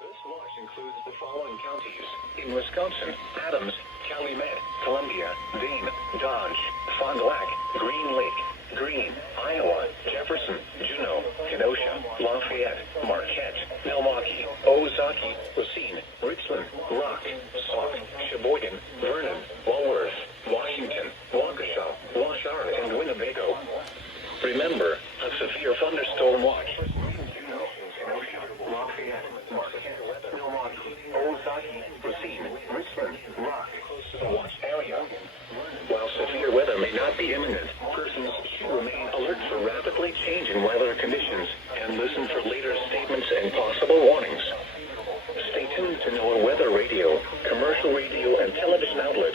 This watch includes the following counties. In Wisconsin, Adams, Calumet, Columbia, Dane, Dodge, Fond du Lac, Green Lake, Greene, Iowa, Jefferson, Juneau, Kenosha, Lafayette, Marquette, Milwaukee, Ozaki, Racine, Richland, Rock, Sauk, Sheboygan, Vernon, Walworth, Washington, Waukesha, Washar, and Winnebago. Remember, a severe thunderstorm watch. Juneau, Kenosha, Lafayette, Marquette, Milwaukee, Ozaki, Racine, Richland, Rock, the watch area. While severe weather may not be imminent, persons should remain alert for rapidly changing weather conditions and listen for later statements and possible warnings. Stay tuned to NOAA Weather Radio, commercial radio, and television outlets